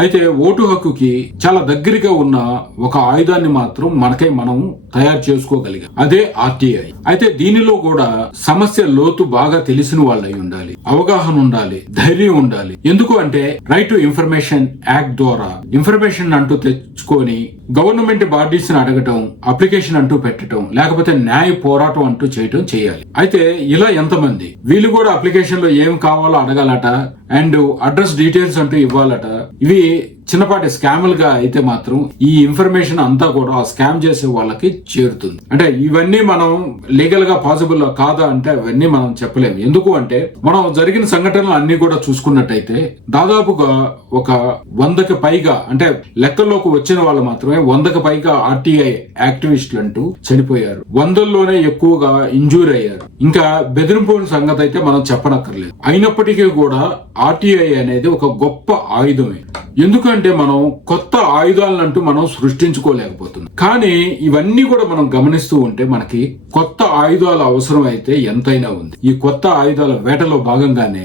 అయితే ఓటు హక్కుకి చాలా దగ్గరగా ఉన్న ఒక ఆయుధాన్ని మాత్రం మనకై మనం తయారు చేసుకోగలిగాం, అదే ఆర్టీఐ. అయితే దీనిలో కూడా సమస్య లోతు బాగా తెలిసిన వాళ్ళై ఉండాలి, అవగాహన ఉండాలి, ధైర్యం ఉండాలి. ఎందుకు అంటే రైట్ టు ఇన్ఫర్మేషన్ యాక్ట్ ద్వారా ఇన్ఫర్మేషన్ అంటూ తెచ్చుకొని గవర్నమెంట్ బాడీస్ ని అడగటం, అప్లికేషన్ అంటూ పెట్టడం, లేకపోతే న్యాయ పోరాటం అంటూ చేయటం చేయాలి. అయితే ఇలా ఎంతమంది వీళ్ళు కూడా అప్లికేషన్ లో ఏం కావాలో అడగాలట, అండ్ అడ్రస్ డీటెయిల్స్ అంటూ ఇవ్వాలట. ఇవి చిన్నపాటి స్కాములుగా అయితే మాత్రం ఈ ఇన్ఫర్మేషన్ అంతా కూడా ఆ స్కామ్ చేసే వాళ్ళకి చేరుతుంది. అంటే ఇవన్నీ మనం లీగల్ గా పాసిబుల్ కాదా అంటే అవన్నీ మనం చెప్పలేము. ఎందుకు అంటే మనం జరిగిన సంఘటనలు అన్ని కూడా చూసుకున్నట్టయితే దాదాపుగా ఒక 100కి పైగా, అంటే లెక్కల్లోకి వచ్చిన వాళ్ళు మాత్రమే 100కి పైగా ఆర్టీఐ యాక్టివిస్టులు అంటూ చనిపోయారు. 100లోనే ఎక్కువగా ఇంజూర్ అయ్యారు. ఇంకా బెదిరింపుల సంగతి అయితే మనం చెప్పనక్కర్లేదు. అయినప్పటికీ కూడా ఆర్టీఐ అనేది ఒక గొప్ప ఆయుధమే. ఎందుకంటే మనం కొత్త ఆయుధాలంటూ మనం సృష్టించుకోలేకపోతున్నాం. కానీ ఇవన్నీ కూడా మనం గమనిస్తూ ఉంటే మనకి కొత్త ఆయుధాల అవసరం అయితే ఎంతైనా ఉంది. ఈ కొత్త ఆయుధాల వేటలో భాగంగానే